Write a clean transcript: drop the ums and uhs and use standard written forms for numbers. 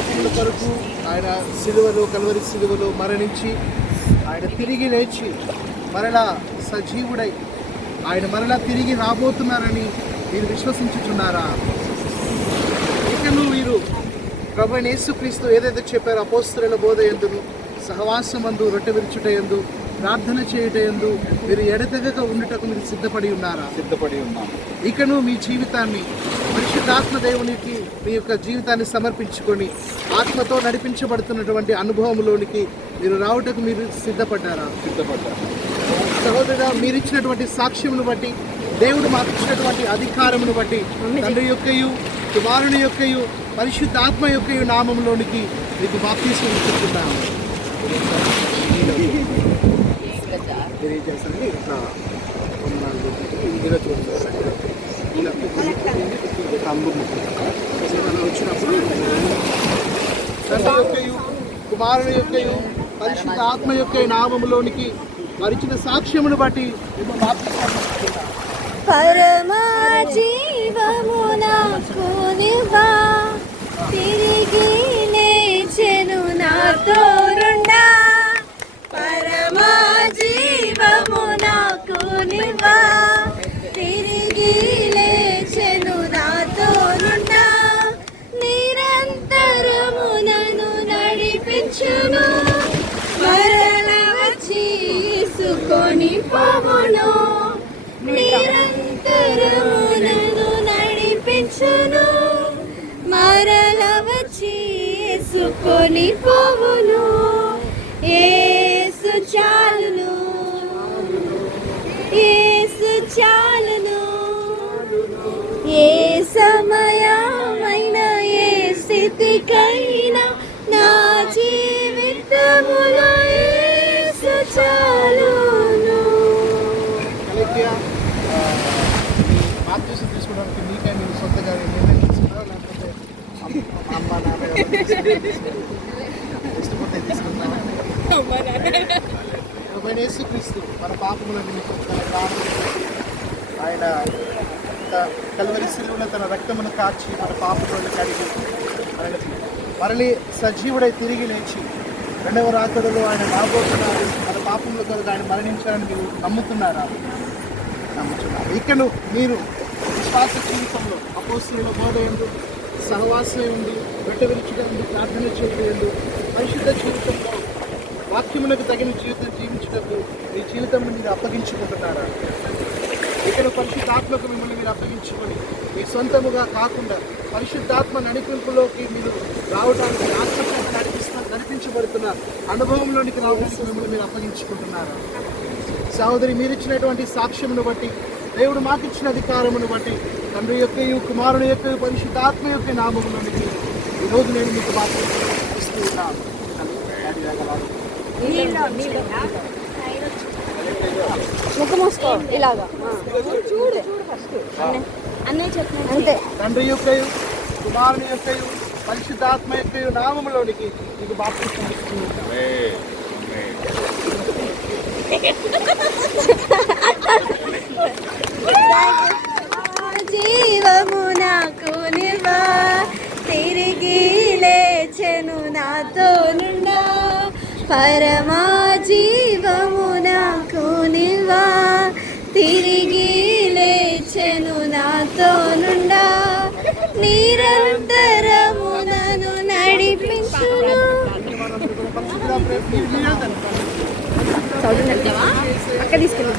పాపముల కొరకు ఆయన సిలువలో, కల్వరి సిలువలో మరణించి ఆయన తిరిగి లేచి మరలా సజీవుడై ఆయన మరలా తిరిగి రాబోతున్నారని మీరు విశ్వసించుచున్నారా? ఇకను వీరు ప్రభువైన యేసుక్రీస్తు ఏదైతే చెప్పారో అపోస్తలుల బోధ యందును, సహవాసమందు, రొట్టె విరుచుట యందు, ప్రార్థన చేయుట యందు మీరు ఎడతెగక ఉండుటకు మీరు సిద్ధపడి ఉన్నారా? సిద్ధపడి ఉన్నాను. ఇకను మీ జీవితాన్ని పరిశుద్ధాత్మ దేవునికి మీ యొక్క జీవితాన్ని సమర్పించుకొని ఆత్మతో నడిపించబడుతున్నటువంటి అనుభవంలోనికి మీరు రావటకు మీరు సిద్ధపడ్డారా? సిద్ధపడ్డాను. సహోదరుగా, మీరు ఇచ్చినటువంటి సాక్ష్యమును బట్టి, దేవుడు మాకు ఇచ్చినటువంటి అధికారమును బట్టి తండ్రి యొక్కయు, కుమారుని యొక్కయు, పరిశుద్ధాత్మ యొక్కయు నామంలోనికి మీకు బాప్తిస్మం ఇస్తున్నాము. మీరు ఏం చేస్తారండి? ఇట్లా ఇందులో చూడండి. వచ్చినప్పుడు తండ్రి యొక్కయు, కుమారుని యొక్కయు, పరిశుద్ధ ఆత్మ యొక్క నామములోనికి వారిచ్చిన సాక్ష్యమును బట్టి మేము బాప్తిస్మం ఇస్తున్నాము. పరమా జీవము నాకు నివ్వా, తిరిగి లేచెను నాతో రుండా. పరమా జీవము నాకు నివ్వా, తిరిగి లేచెను నాతో రుండా. నిరంతరము నన్ను నడిపించును, మరల వచ్చి యేసుకొని పోవును. నిరంతరము నన్ను నడిపించును, మరల వచ్చి యేసుకొని పోవును. యేసు చాలును, యేసు చాలును. ఏ సమయమైన ఏ స్థితికైనా నా జీవితములో యేసు చాలును. బాప్తిసం తీసుకోవడానికి మీకే మీరు సొంతగా నిర్ణయం తీసుకున్నారా, లేకపోతే అమ్మ నాన్న ఇష్టపడితే తీసుకుంటారా? యేసుక్రీస్తు మన పాపముల నిమిత్తం తన ప్రాణం, ఆయన కల్వరి సిలువలో తన రక్తమును కార్చి మన పాపములను కడిగి ఆయన మరలి సజీవుడై తిరిగి లేచి రెండవ రాకడలో ఆయన రాబోతున్నారు. మన పాపముల కొరకు ఆయన మరణించాలని మీరు నమ్ముతున్నారా? నమ్ముతున్నారు. ఇకను మీరు విశ్వాస జీవితంలో అపోస్తలుల బోధ యందు, సహవాసం యందు, రొట్టె విరుచుట యందు, ప్రార్థన చేయడం యందు, పరిశుద్ధ జీవితంలో వాక్యములకు తగిన జీవితం జీవించుటకు మీ జీవితం మీరు అప్పగించుకుంటున్నారా? ఇక్కడ పరిశుద్ధాత్మకు మిమ్మల్ని మీరు అప్పగించుకొని మీ సొంతముగా కాకుండా పరిశుద్ధాత్మ నడిపింపులోకి మీరు రావడానికి, ఆత్మతో నడిపించబడుతున్న అనుభవంలోనికి రావడానికి మిమ్మల్ని మీరు అప్పగించుకుంటున్నారా? సహోదరి, మీరు ఇచ్చినటువంటి సాక్ష్యమును బట్టి, దేవుడు మాకు ఇచ్చిన అధికారమును బట్టి, తండ్రి యొక్కయు, కుమారుని యొక్క, పరిశుద్ధాత్మ యొక్క నామములోనికి ఈరోజు నేను మీకు బాప్తిసం ఇస్తూ ఉన్నాను. ముఖం మూసుకో ఇలాగా చూడు అన్నయ్య చెప్పిన అంతే. తండ్రి యొక్కయు, కుమారుని యొక్కయు, పరిశుద్ధాత్మ యొక్క నామములోనికి మీకు బాప్తిసం ఇస్తూ ఉన్నాను. జీవము నాకు నివ్వా, తిరిగి లేచెను నాతో నుండా. పరమా జీవము నాకు నివ్వా, తిరిగి లేచెను నాతో నుండా. నిరంతరము నన్ను నడిపించును. చదువు అక్క తీసుకెళ్ళి